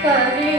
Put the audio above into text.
Tadi